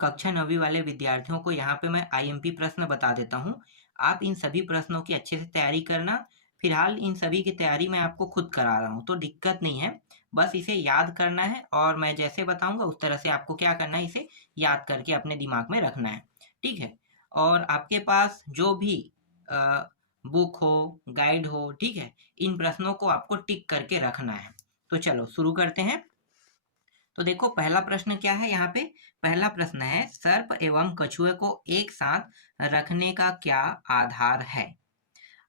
कक्षा 9वीं वाले विद्यार्थियों को यहाँ पे मैं आईएमपी प्रश्न बता देता हूँ। आप इन सभी प्रश्नों की अच्छे से तैयारी करना। फिलहाल इन सभी की तैयारी मैं आपको खुद करा रहा हूँ, तो दिक्कत नहीं है। बस इसे याद करना है और मैं जैसे बताऊँगा उस तरह से आपको क्या करना है, इसे याद करके अपने दिमाग में रखना है। ठीक है? और आपके पास जो भी अ, बुक हो, गाइड हो, ठीक है? इन प्रश्नों को आपको टिक करके रखना है। तो चलो शुरू करते हैं। तो देखो पहला प्रश्न क्या है यहाँ पे। पहला प्रश्न है, सर्प एवं कछुए को एक साथ रखने का क्या आधार है।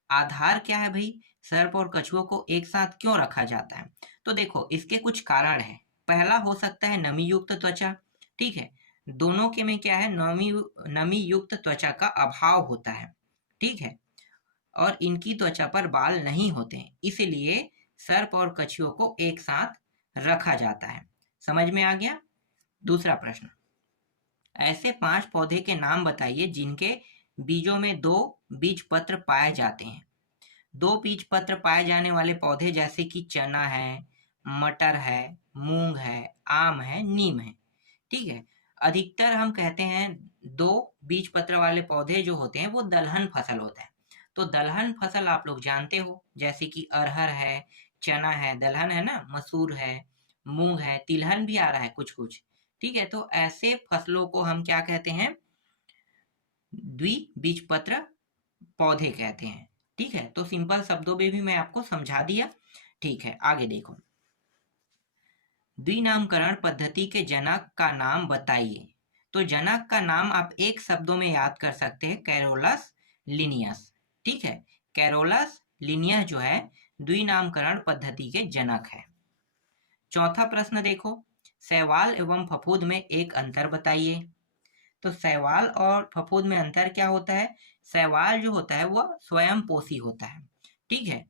आधार क्या है भाई, सर्प और कछुओं को एक साथ क्यों रखा जाता है। तो देखो इसके कुछ कारण है। पहला हो सकता है नमी युक्त त्वचा। ठीक है, दोनों के में क्या है, नमी युक्त त्वचा का अभाव होता है। ठीक है, और इनकी त्वचा पर बाल नहीं होते हैं, इसलिए सर्प और कछुओं को एक साथ रखा जाता है। समझ में आ गया। दूसरा प्रश्न, ऐसे 5 पौधे के नाम बताइए जिनके बीजों में 2 बीज पत्र पाए जाते हैं। 2 बीज पत्र पाए जाने वाले पौधे जैसे कि चना है, मटर है, मूंग है, आम है, नीम है। ठीक है, अधिकतर हम कहते हैं 2 बीज पत्र वाले पौधे जो होते हैं वो दलहन फसल होता है। तो दलहन फसल आप लोग जानते हो, जैसे कि अरहर है, चना है, दलहन है ना, मसूर है, मूंग है, तिलहन भी आ रहा है कुछ कुछ। ठीक है, तो ऐसे फसलों को हम क्या कहते हैं, द्विबीजपत्र पौधे कहते हैं। ठीक है, तो सिंपल शब्दों में भी मैं आपको समझा दिया। ठीक है, आगे देखो, द्विनामकरण पद्धति के जनक का नाम बताइए। तो जनक का नाम आप एक शब्दों में याद कर सकते हैं, कैरोलस लिनियस। ठीक है, कैरोलस लिनियस जो है द्विनामकरण पद्धति के जनक है। चौथा प्रश्न देखो, शैवाल एवं फफूंद में एक अंतर बताइए। तो शैवाल और फफूंद में अंतर क्या होता है। शैवाल जो होता है वह स्वयंपोषी होता है। ठीक है,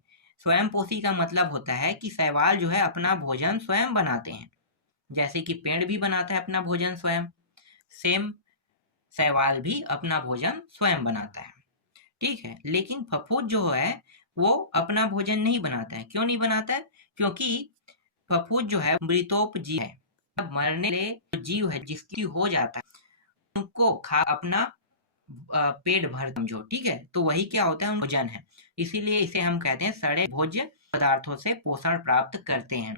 स्वयंपोषी का मतलब होता है कि शैवाल जो है अपना भोजन स्वयं बनाते हैं, जैसे कि पेड़ भी बनाता है अपना भोजन स्वयं, सेम शैवाल भी अपना भोजन स्वयं बनाता है। ठीक है, लेकिन फफूंद जो है वो अपना भोजन नहीं बनाता है। क्यों नहीं बनाता है, क्योंकि फफूंद जो है मृतोपजीवी है। अब मरने वाले जो जीव है जिसकी हो जाता है उनको खा अपना पेट भर समझो। ठीक है, तो वही क्या होता है, भोजन है। इसीलिए इसे हम कहते हैं सड़े भोज्य पदार्थों से पोषण प्राप्त करते हैं।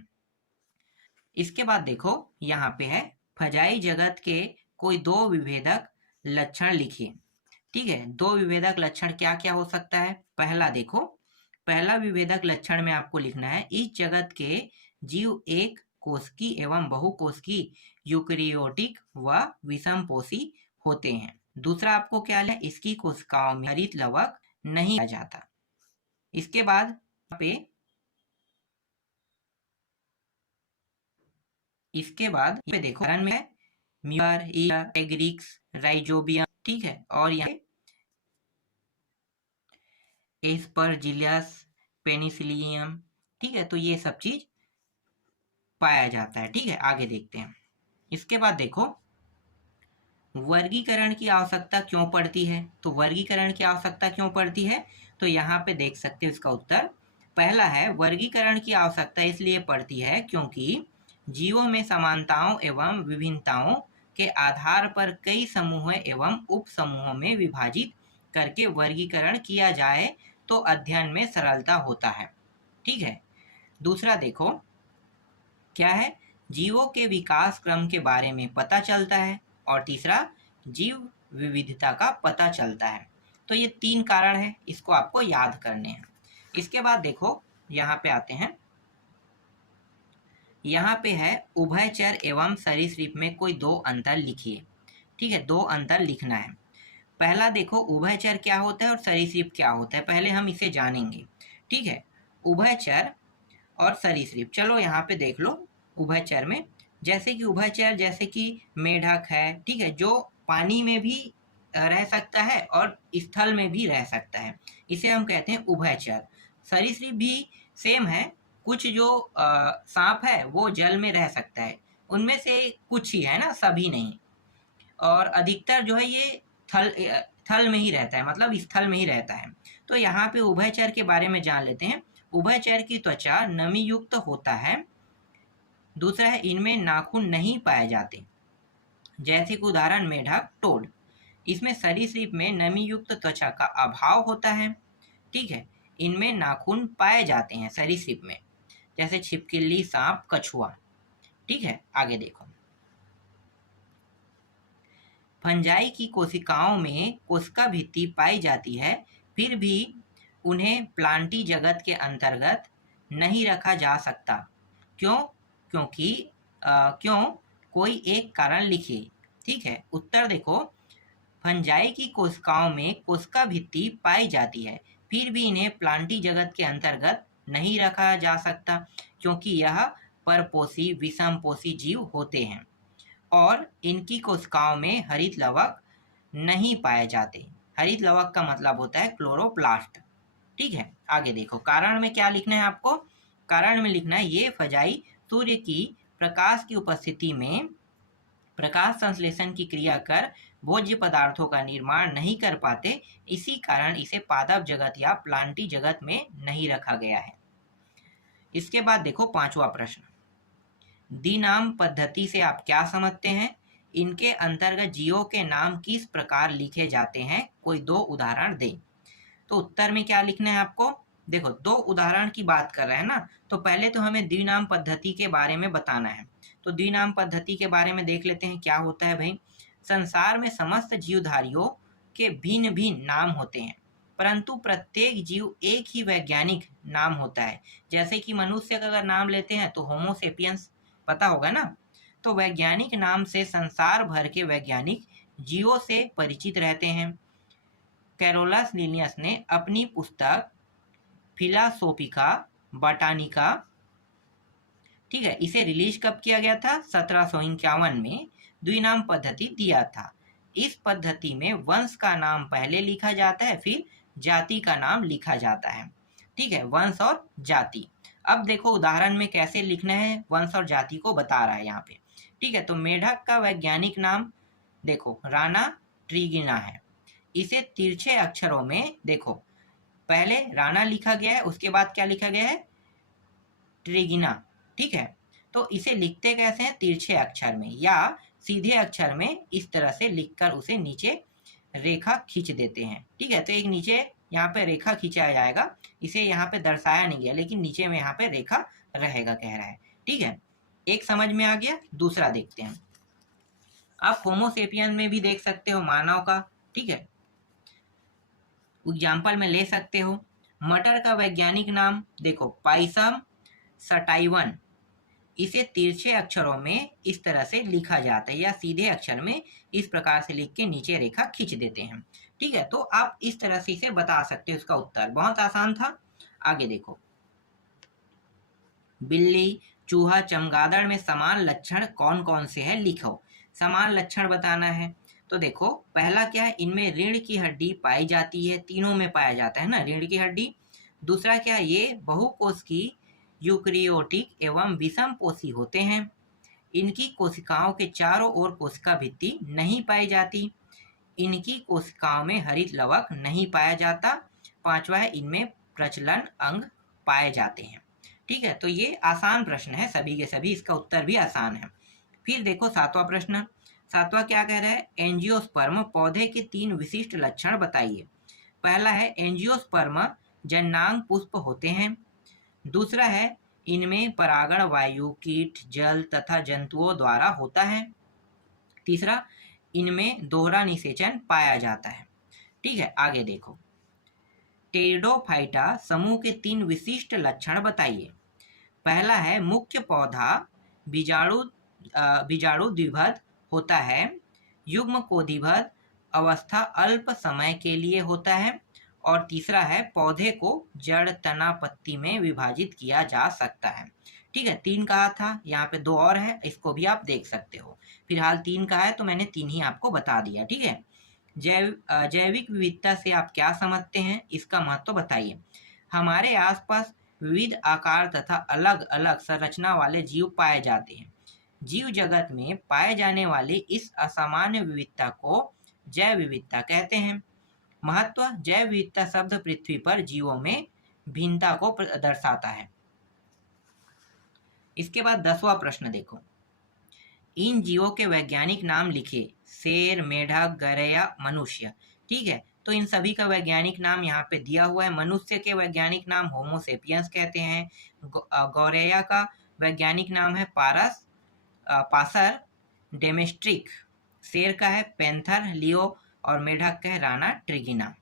इसके बाद देखो यहाँ पे है, फजाई जगत के कोई 2 विभेदक लक्षण लिखिए। ठीक है, 2 विभेदक लक्षण क्या क्या हो सकता है। पहला देखो, पहला विभेदक लक्षण में आपको लिखना है, इस जगत के जीव एक कोशिकी एवं बहुकोशिकी यूकेरियोटिक व विषमपोषी होते हैं। दूसरा आपको क्या है, इसकी कोशिकाओं में हरित लवक नहीं पाया जाता। इसके बाद पे पे देखो कारण में है म्यूर, एग्रिक्स, राइजोबियम। ठीक है, और यहाँ एस्परजिलस, पेनिसिलियम। ठीक है, तो ये सब चीज पाया जाता है। ठीक है, आगे देखते हैं। इसके बाद देखो, वर्गीकरण की आवश्यकता क्यों पड़ती है। तो वर्गीकरण की आवश्यकता क्यों पड़ती है, तो यहाँ पे देख सकते हो इसका उत्तर। पहला है, वर्गीकरण की आवश्यकता इसलिए पड़ती है क्योंकि जीवों में समानताओं एवं विभिन्नताओं के आधार पर कई समूहों एवं उप समूहों में विभाजित करके वर्गीकरण किया जाए तो अध्ययन में सरलता होता है। ठीक है, दूसरा देखो क्या है, जीवों के विकास क्रम के बारे में पता चलता है, और तीसरा जीव विविधता का पता चलता है। तो ये 3 कारण है, इसको आपको याद करने हैं। इसके बाद देखो यहाँ पे आते हैं, यहाँ पे है उभयचर एवं सरीसृप में कोई 2 अंतर लिखिए। ठीक है, 2 अंतर लिखना है। पहला देखो, उभयचर क्या होता है और सरीसृप क्या होता है, पहले हम इसे जानेंगे। ठीक है, उभयचर और सरीसृप, चलो यहाँ पे देख लो। उभयचर में जैसे कि उभयचर जैसे कि मेढक है, ठीक है, जो पानी में भी रह सकता है और स्थल में भी रह सकता है, इसे हम कहते हैं उभयचर। सरीसृप भी सेम है, कुछ जो सांप है वो जल में रह सकता है, उनमें से कुछ ही है ना, सभी नहीं। और अधिकतर जो है ये थल में ही रहता है, मतलब स्थल में ही रहता है। तो यहाँ पे उभयचर के बारे में जान लेते हैं। उभयचर की त्वचा नमी युक्त होता है। दूसरा है, इनमें नाखून नहीं पाए जाते। जैसे कि उदाहरण मेढक, टोड। इसमें सरीसृप में नमी युक्त त्वचा का अभाव होता है। ठीक है, इनमें नाखून पाए जाते हैं सरीसृप में, जैसे छिपकली, सांप, कछुआ। ठीक है, आगे देखो। फंजाई की कोशिकाओं में कोशिका भित्ति पाई जाती है, फिर भी उन्हें प्लांटी जगत के अंतर्गत नहीं रखा जा सकता। क्यों? क्योंकि क्यों? कोई एक कारण लिखिए। ठीक है, उत्तर देखो। फंजाई की कोशिकाओं में कोशिका भित्ति पाई जाती है, फिर भी इन्हें प्लांटी जगत के अंतर्गत नहीं रखा जा सकता, क्योंकि यह परपोषी विषमपोषी जीव होते हैं और इनकी कोशिकाओं में हरित लवक नहीं पाए जाते। हरित लवक का मतलब होता है क्लोरोप्लास्ट। ठीक है, आगे देखो। कारण में क्या लिखना है आपको? कारण में लिखना है ये फंजाई सूर्य की प्रकाश की उपस्थिति में प्रकाश संश्लेषण की क्रिया कर भोज्य पदार्थों का निर्माण नहीं कर पाते, इसी कारण इसे पादप जगत या प्लांटी जगत में नहीं रखा गया है। इसके बाद देखो 5वां प्रश्न। द्विनाम पद्धति से आप क्या समझते हैं? इनके अंतर्गत जीवों के नाम किस प्रकार लिखे जाते हैं? कोई 2 उदाहरण दें। तो उत्तर में क्या लिखना है आपको? देखो, 2 उदाहरण की बात कर रहे हैं ना, तो पहले तो हमें द्विनाम पद्धति के बारे में बताना है। तो द्विनाम पद्धति के बारे में देख लेते हैं क्या होता है भाई। संसार में समस्त जीवधारियों के भिन्न भिन्न नाम होते हैं, परंतु प्रत्येक जीव एक ही वैज्ञानिक नाम होता है। जैसे कि मनुष्य का अगर नाम लेते हैं तो होमो सेपियंस, पता होगा ना। तो वैज्ञानिक नाम से संसार भर के वैज्ञानिक जीवों से परिचित रहते हैं। कैरोलस लिनियस ने अपनी पुस्तक फिलासोफिका बॉटानिका, ठीक है, इसे रिलीज कब किया गया था? 1751 में द्विनाम पद्धति दिया था। इस पद्धति में वंश का नाम पहले लिखा जाता है, फिर जाति का नाम लिखा जाता है। ठीक है, वंश और जाति। अब देखो उदाहरण में कैसे लिखना है, वंश और जाति को बता रहा है यहाँ पे। ठीक है, तो मेढक का वैज्ञानिक नाम देखो राना ट्रिगिना है। इसे तिरछे अक्षरों में देखो, पहले राना लिखा गया है, उसके बाद क्या लिखा गया है? ट्रिगिना। ठीक है, तो इसे लिखते कैसे हैं? तिरछे अक्षर में या सीधे अक्षर में इस तरह से लिखकर उसे नीचे रेखा खींच देते हैं। ठीक है, तो एक नीचे यहाँ पे रेखा खींचा जाएगा, इसे यहाँ पे दर्शाया नहीं गया, लेकिन नीचे में यहाँ पे रेखा रहेगा कह रहा है। ठीक है, एक समझ में आ गया। दूसरा देखते हैं। आप होमोसेपियन में भी देख सकते हो मानव का। ठीक है, एग्जाम्पल में ले सकते हो। मटर का वैज्ञानिक नाम देखो पाइसम सटाइवन। इसे तिरछे अक्षरों में इस तरह से लिखा जाता है या सीधे अक्षर में इस प्रकार से लिख के नीचे रेखा खींच देते हैं। ठीक है, तो आप इस तरह से इसे बता सकते हो। इसका उत्तर बहुत आसान था। आगे देखो। बिल्ली, चूहा, चमगादड़ में समान लक्षण कौन कौन से हैं? लिखो। समान लक्षण बताना है तो देखो, पहला क्या है? इनमें रीढ़ की हड्डी पाई जाती है, तीनों में पाया जाता है ना रीढ़ की हड्डी। दूसरा क्या है? ये बहुकोशिकीय यूकैरियोटिक एवं विषमपोषी होते हैं। इनकी कोशिकाओं के चारों ओर कोशिका भित्ति नहीं पाई जाती। इनकी कोशिकाओं में हरित लवक नहीं पाया जाता। 5वां है, इनमें प्रचलन अंग पाए जाते हैं। ठीक है, तो ये आसान प्रश्न है सभी के सभी, इसका उत्तर भी आसान है। फिर देखो 7वां प्रश्न। 7वां क्या कह रहा है? एंजियोस्पर्म पौधे के 3 विशिष्ट लक्षण बताइए। पहला है एंजियोस्पर्म जननांग पुष्प होते हैं। दूसरा है इनमें परागण वायु, कीट, जल तथा जंतुओं द्वारा होता है। तीसरा, इनमें दोहरा निषेचन पाया जाता है। ठीक है, आगे देखो। टेरिडोफाइटा समूह के 3 विशिष्ट लक्षण बताइए। पहला है मुख्य पौधा बीजाणु द्विबद्ध होता है। युग्म कोटिबद्ध अवस्था अल्प समय के लिए होता है। और तीसरा है पौधे को जड़, तना, पत्ती में विभाजित किया जा सकता है। ठीक है, 3 कहा था, यहाँ पे 2 और है, इसको भी आप देख सकते हो। फिलहाल 3 कहा है तो मैंने 3 ही आपको बता दिया। ठीक है, जैविक विविधता से आप क्या समझते हैं? इसका महत्व बताइए। हमारे आसपास विविध आकार तथा अलग अलग संरचना वाले जीव पाए जाते हैं। जीव जगत में पाए जाने वाली इस असामान्य विविधता को जैव विविधता कहते हैं। महत्व: जैव विविधता शब्द पृथ्वी पर जीवों में भिन्नता को दर्शाता है। इसके बाद 10वां प्रश्न देखो। इन जीवों के वैज्ञानिक नाम लिखे, शेर, मेढक, गौरैया, मनुष्य। ठीक है, तो इन सभी का वैज्ञानिक नाम यहाँ पे दिया हुआ है। मनुष्य के वैज्ञानिक नाम होमोसेपियंस कहते हैं। गौरैया का वैज्ञानिक नाम है पासर डेमेस्ट्रिक। शेर का है पैंथर लियो और मेढक का है राना ट्रिगिना।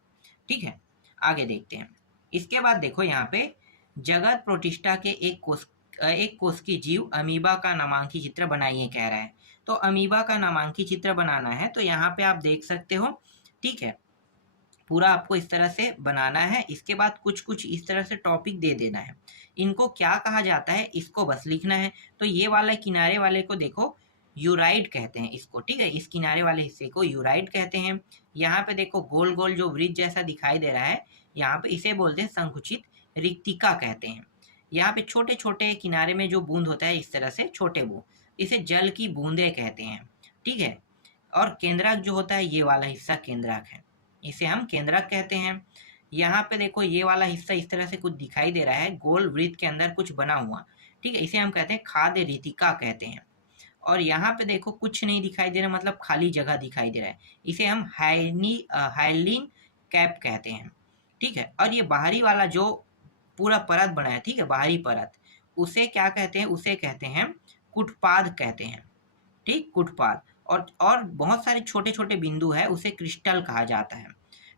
ठीक है, आगे देखते हैं। इसके बाद देखो यहाँ पे जगत प्रोटिस्टा के एक कोशिकीय जीव अमीबा का नामांकित चित्र बनाइए कह रहा है। तो अमीबा का नामांकित चित्र बनाना है तो यहाँ पे आप देख सकते हो। ठीक है, पूरा आपको इस तरह से बनाना है। इसके बाद कुछ कुछ इस तरह से टॉपिक दे देना है। इनको क्या कहा जाता है इसको बस लिखना है। तो ये वाला किनारे वाले को देखो यूराइड कहते हैं इसको। ठीक है, इस किनारे वाले हिस्से को यूराइड कहते हैं। यहाँ पे देखो गोल गोल जो वृत्त जैसा दिखाई दे रहा है, यहाँ पे इसे बोलते हैं संकुचित रिक्तिका कहते हैं। यहाँ पे छोटे छोटे किनारे में जो बूंद होता है इस तरह से छोटे बूंद, इसे जल की बूंदे कहते हैं। ठीक है, और केंद्रक जो होता है ये वाला हिस्सा केंद्रक है, इसे हम केंद्रक कहते हैं। यहाँ पे देखो ये वाला हिस्सा इस तरह से कुछ दिखाई दे रहा है, गोल वृत्त के अंदर कुछ बना हुआ। ठीक है, इसे हम कहते हैं खाद्य रितिका कहते हैं। और यहाँ पे देखो कुछ नहीं दिखाई दे रहा, मतलब खाली जगह दिखाई दे रहा है, इसे हम हाइलिन कैप कहते हैं। ठीक है, और ये बाहरी वाला जो पूरा परत बना है, ठीक है, बाहरी परत, उसे क्या कहते हैं, उसे कहते हैं कुटपाद कहते हैं। ठीक, कुटपाद। और बहुत सारे छोटे छोटे बिंदु है उसे क्रिस्टल कहा जाता है।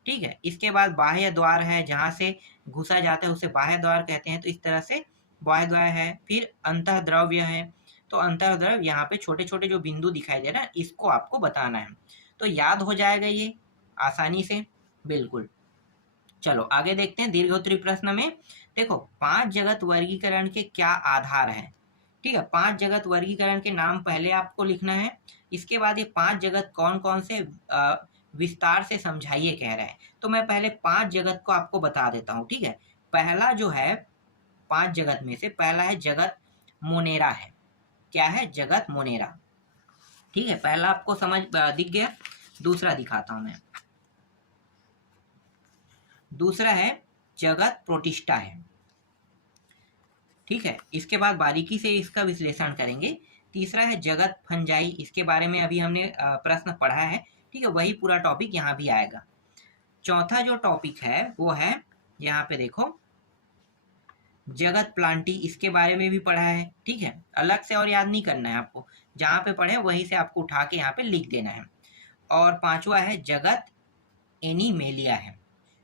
ठीक है, इसके बाद बाह्य द्वार है, जहाँ से घुसा जाता है उसे बाह्य द्वार कहते हैं। तो इस तरह से बाह्य द्वार है। फिर अंतःद्रव्य है, तो अंतःद्रव्य यहाँ पे छोटे छोटे जो बिंदु दिखाई दे रहा है इसको आपको बताना है। तो याद हो जाएगा ये आसानी से, बिल्कुल। चलो आगे देखते हैं। दीर्घोत्तरी प्रश्न में देखो 5 जगत वर्गीकरण के क्या आधार है। ठीक है, 5 जगत वर्गीकरण के नाम पहले आपको लिखना है। इसके बाद ये 5 जगत कौन कौन से विस्तार से समझाइए कह रहा है। तो मैं पहले 5 जगत को आपको बता देता हूँ। ठीक है, पहला जो है 5 जगत में से पहला है जगत मोनेरा है। क्या है, जगत मोनेरा। ठीक है, पहला आपको समझ दिख गया। दूसरा दिखाता हूं मैं। दूसरा है जगत प्रोटिस्टा है। ठीक है, इसके बाद बारीकी से इसका विश्लेषण करेंगे। तीसरा है जगत फंजाई, इसके बारे में अभी हमने प्रश्न पढ़ा है। ठीक है, वही पूरा टॉपिक यहाँ भी आएगा। चौथा जो टॉपिक है वो है, यहाँ पे देखो जगत प्लांटी, इसके बारे में भी पढ़ा है। ठीक है, अलग से और याद नहीं करना है आपको, जहाँ पे पढ़े वहीं से आपको उठा के यहाँ पे लिख देना है। और पांचवा है जगत एनीमेलिया है।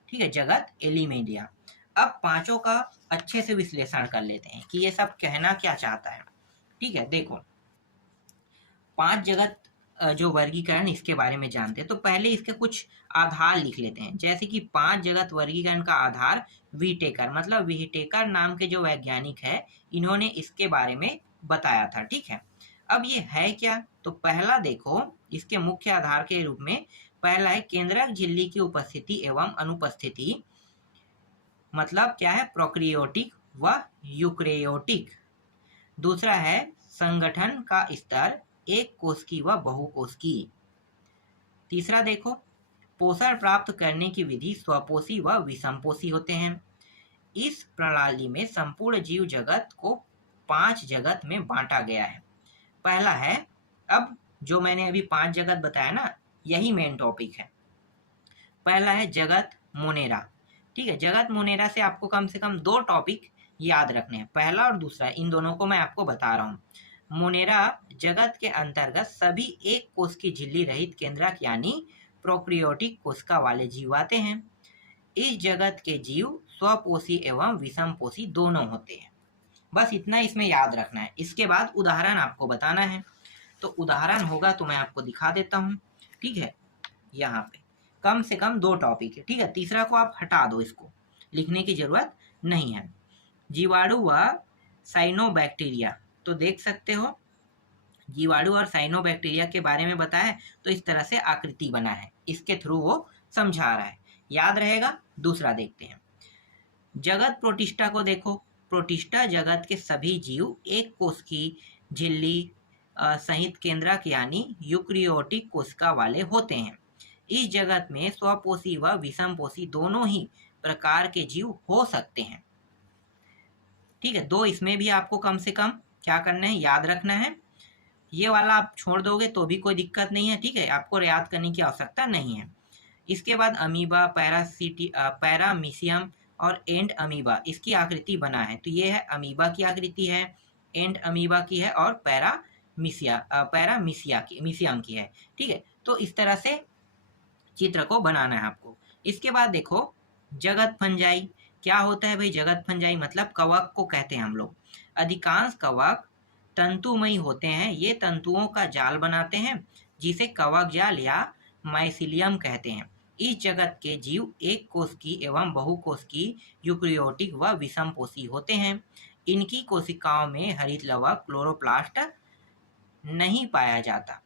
ठीक है, जगत एलिमेलिया। अब पांचों का अच्छे से विश्लेषण कर लेते हैं कि ये सब कहना क्या चाहता है। ठीक है, देखो 5 जगत जो वर्गीकरण इसके बारे में जानते हैं। तो पहले इसके कुछ आधार लिख लेते हैं। जैसे कि 5 जगत वर्गीकरण का आधार व्हिटेकर, मतलब व्हिटेकर नाम के जो वैज्ञानिक है इन्होंने इसके बारे में बताया था। ठीक है, अब ये है क्या, तो पहला देखो इसके मुख्य आधार के रूप में पहला है केंद्रक झिल्ली की उपस्थिति एवं अनुपस्थिति, मतलब क्या है, प्रोकैरियोटिक व यूकैरियोटिक। दूसरा है संगठन का स्तर एक कोशिकीय व बहुकोशिकीय। तीसरा देखो पोषण प्राप्त करने की विधि स्वपोषी व विषमपोषी होते हैं। इस प्रणाली में संपूर्ण जीव जगत को 5 जगत में बांटा गया है। पहला है, अब जो मैंने अभी 5 जगत बताया ना, यही मेन टॉपिक है। पहला है जगत मोनेरा। ठीक है, जगत मोनेरा से आपको कम से कम 2 टॉपिक याद रखने हैं, पहला और दूसरा, इन दोनों को मैं आपको बता रहा हूँ। मोनेरा जगत के अंतर्गत सभी एक कोश की झिल्ली रहित केंद्रक यानी प्रोकैरियोटिक कोशिका वाले जीव आते हैं। इस जगत के जीव स्वपोषी एवं विषमपोषी दोनों होते हैं। बस इतना इसमें याद रखना है। इसके बाद उदाहरण आपको बताना है। तो उदाहरण होगा तो मैं आपको दिखा देता हूँ। ठीक है, यहाँ पे कम से कम 2 टॉपिक है। ठीक है, तीसरा को आप हटा दो, इसको लिखने की जरूरत नहीं है। जीवाणु व साइनोबैक्टीरिया, तो देख सकते हो जीवाणु और साइनोबैक्टीरिया के बारे में बताया है। तो इस तरह से आकृति बना है, इसके थ्रू वो समझा रहा है, याद रहेगा। दूसरा देखते हैं जगत प्रोटिस्टा को। देखो प्रोटिस्टा जगत के सभी जीव एक कोश की झिल्ली सहित केंद्रक यानी यूकैरियोटिक कोशिका वाले होते हैं। इस जगत में स्वपोषी व विषमपोषी दोनों ही प्रकार के जीव हो सकते हैं। ठीक है, 2 इसमें भी आपको कम से कम क्या करना है, याद रखना है। ये वाला आप छोड़ दोगे तो भी कोई दिक्कत नहीं है, ठीक है, आपको याद करने की आवश्यकता नहीं है। इसके बाद अमीबा, पैरामीशियम और एंड अमीबा, इसकी आकृति बना है। तो ये है अमीबा की आकृति है, एंड अमीबा की है और पैरामीशियम की है, ठीक है। तो इस तरह से चित्र को बनाना है आपको। इसके बाद देखो जगत फंजाई। क्या होता है भाई जगत फंजाई? मतलब कवक को कहते हैं हम लोग। अधिकांश कवक तंतुमयी होते हैं, ये तंतुओं का जाल बनाते हैं जिसे कवक जाल या माइसिलियम कहते हैं। इस जगत के जीव एक कोशिकी एवं बहुकोशिकी यूकेरियोटिक व विषमपोषी होते हैं। इनकी कोशिकाओं में हरित लवक क्लोरोप्लास्ट नहीं पाया जाता।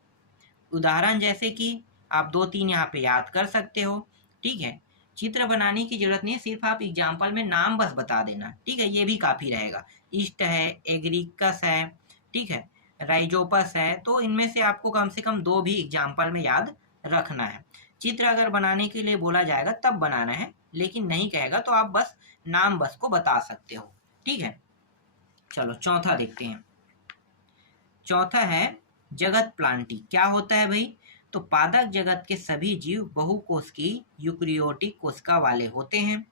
उदाहरण जैसे कि आप 2-3 यहाँ पे याद कर सकते हो, ठीक है। चित्र बनाने की जरूरत नहीं है, सिर्फ आप एग्जाम्पल में नाम बस बता देना, ठीक है, ये भी काफी रहेगा। ईस्ट है, एग्रिकस है, ठीक है, राइजोपस है। तो इनमें से आपको कम से कम 2 भी एग्जाम्पल में याद रखना है। चित्र अगर बनाने के लिए बोला जाएगा तब बनाना है, लेकिन नहीं कहेगा तो आप बस नाम बस को बता सकते हो, ठीक है। चलो चौथा देखते हैं। चौथा है जगत प्लांटी। क्या होता है भाई? तो पादप जगत के सभी जीव बहुकोशिकीय यूकेरियोटिक कोशिका वाले होते हैं।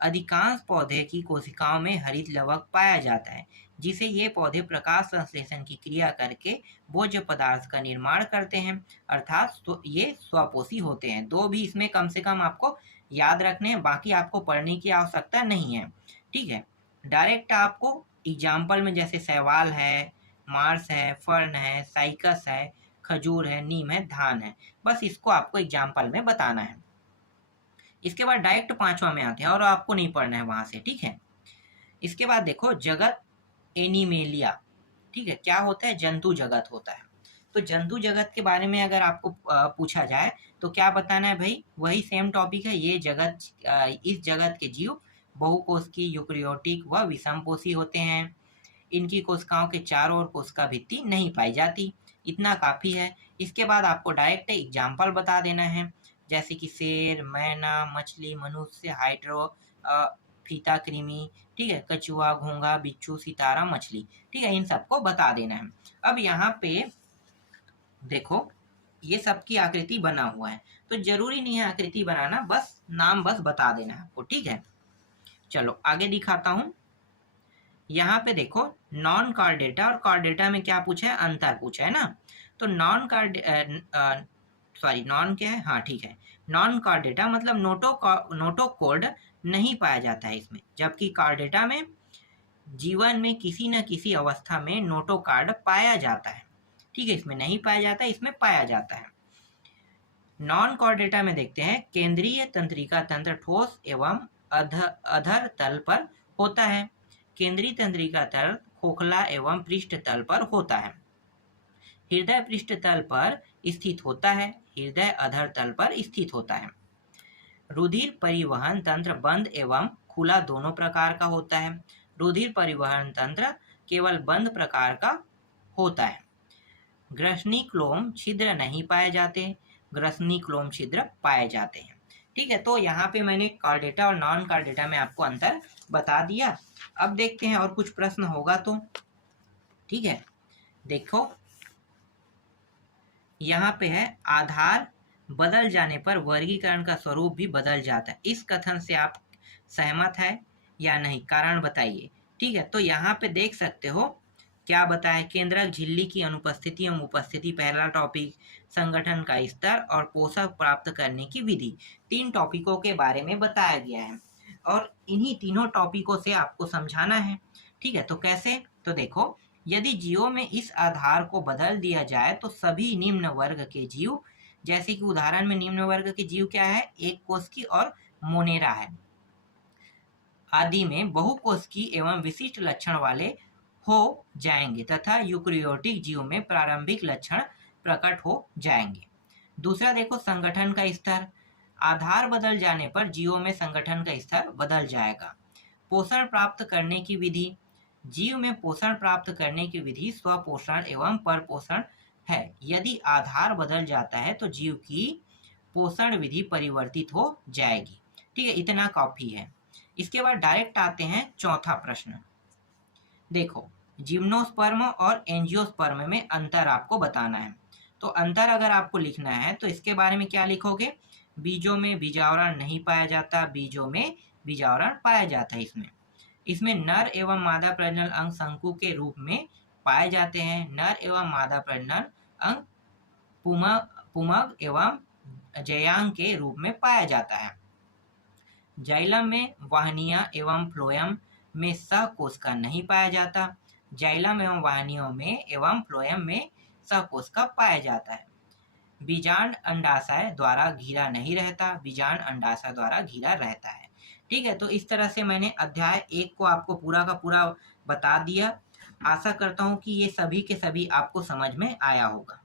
अधिकांश पौधे की कोशिकाओं में हरित लवक पाया जाता है, जिसे ये पौधे प्रकाश संश्लेषण की क्रिया करके भोज्य पदार्थ का निर्माण करते हैं, अर्थात ये स्वपोषी होते हैं। 2 भी इसमें कम से कम आपको याद रखने हैं, बाकी आपको पढ़ने की आवश्यकता नहीं है, ठीक है। डायरेक्ट आपको एग्जाम्पल में जैसे शैवाल है, मार्स है, फर्न है, साइकस है, खजूर है, नीम है, धान है, बस इसको आपको एग्जाम्पल में बताना है। इसके बाद डायरेक्ट 5वां में आते हैं और आपको नहीं पढ़ना है वहां से, ठीक है। इसके बाद देखो जगत एनिमेलिया, ठीक है। क्या होता है? जंतु जगत होता है। तो जंतु जगत के बारे में अगर आपको पूछा जाए तो क्या बताना है भाई? वही सेम टॉपिक है। ये जगत, इस जगत के जीव बहुकोशिकीय यूकेरियोटिक व विषमपोषी होते हैं। इनकी कोशिकाओं के चारों ओर कोशिका भित्ति नहीं पाई जाती। इतना काफी है। इसके बाद आपको डायरेक्ट एग्जाम्पल बता देना है, जैसे कि शेर, मैना, मछली, मनुष्य, हाइड्रो, फीता कृमि, ठीक है, कछुआ, घोंघा, बिच्छू, सितारा, मछली, ठीक है, इन सबको बता देना है। अब यहाँ पे देखो ये सबकी आकृति बना हुआ है, तो जरूरी नहीं है आकृति बनाना, बस नाम बस बता देना है आपको, ठीक है। चलो आगे दिखाता हूं। यहाँ पे देखो नॉन कार्डेटा और कार्डेटा में क्या पूछा है? अंतर पूछा है ना। तो नॉन क्या है? हाँ ठीक है, नॉन कार्डेटा मतलब नोटोकॉर्ड नहीं पाया जाता है इसमें, जबकि कार्डेटा में जीवन में किसी न किसी अवस्था में नोटोकॉर्ड पाया जाता है, ठीक है। इसमें नहीं पाया जाता है, इसमें पाया जाता है। नॉन कार्डेटा में देखते हैं केंद्रीय तंत्रिका तंत्र ठोस एवं अधर तल पर होता है। केंद्रीय तंत्रिका तल खोखला एवं पृष्ठ तल पर होता है। हृदय पृष्ठ तल पर स्थित होता है, हृदय अधर तल पर स्थित होता है। रुधिर परिवहन तंत्र बंद एवं खुला दोनों प्रकार का होता है। रुधिर परिवहन तंत्र केवल बंद प्रकार का होता है। ग्रसनिक्लोम छिद्र नहीं पाए जाते, ग्रसनिक्लोम छिद्र पाए जाते हैं, ठीक है। तो यहाँ पे मैंने कार्डेटा और नॉन कार्डेटा में आपको अंतर बता दिया। अब देखते हैं और कुछ प्रश्न होगा तो, ठीक है। देखो यहाँ पे है आधार बदल जाने पर वर्गीकरण का स्वरूप भी बदल जाता है। इस कथन से आप सहमत है या नहीं? कारण बताइए, ठीक है। तो यहाँ पे देख सकते हो क्या बताया, केंद्रक झिल्ली की अनुपस्थिति एवं उपस्थिति पहला टॉपिक, संगठन का स्तर और पोषक प्राप्त करने की विधि, 3 टॉपिकों के बारे में बताया गया है और इन्हीं तीनों टॉपिकों से आपको समझाना है, ठीक है। तो कैसे? तो देखो यदि जीवों में इस आधार को बदल दिया जाए तो सभी निम्न वर्ग के जीव, जैसे कि उदाहरण में निम्न वर्ग के जीव क्या है? एक कोशिकी और मोनेरा है, आदि में बहुकोशिकी एवं विशिष्ट लक्षण वाले हो जाएंगे तथा यूकेरियोटिक जीव में प्रारंभिक लक्षण प्रकट हो जाएंगे। दूसरा देखो संगठन का स्तर, आधार बदल जाने पर जीवों में संगठन का स्तर बदल जाएगा। पोषण प्राप्त करने की विधि, जीव में पोषण प्राप्त करने की विधि स्वपोषण एवं परपोषण है। यदि आधार बदल जाता है तो जीव की पोषण विधि परिवर्तित हो जाएगी, ठीक है। इतना काफी है। इसके बाद डायरेक्ट आते हैं चौथा प्रश्न। देखो जिम्नोस्पर्म और एंजियोस्पर्म में अंतर आपको बताना है। तो अंतर अगर आपको लिखना है तो इसके बारे में क्या लिखोगे? बीजों में बीजावरण नहीं पाया जाता, बीजों में बीजावरण पाया जाता है। इसमें नर एवं मादा प्रजनन अंग शंकु के रूप में पाए जाते हैं। नर एवं मादा प्रजनन अंग पुमग एवं जयांग के रूप में पाया जाता है। जाइलम में वाहनिया एवं फ्लोएम में सहकोशिका नहीं पाया जाता। जाइलम एवं वाहनियों में एवं फ्लोएम में सहकोशिका पाया जाता है। बीजांड अंडाशय द्वारा घिरा नहीं रहता, बीजांड अंडाशय द्वारा घिरा रहता है। ठीक है, तो इस तरह से मैंने अध्याय 1 को आपको पूरा का पूरा बता दिया। आशा करता हूँ कि ये सभी के सभी आपको समझ में आया होगा।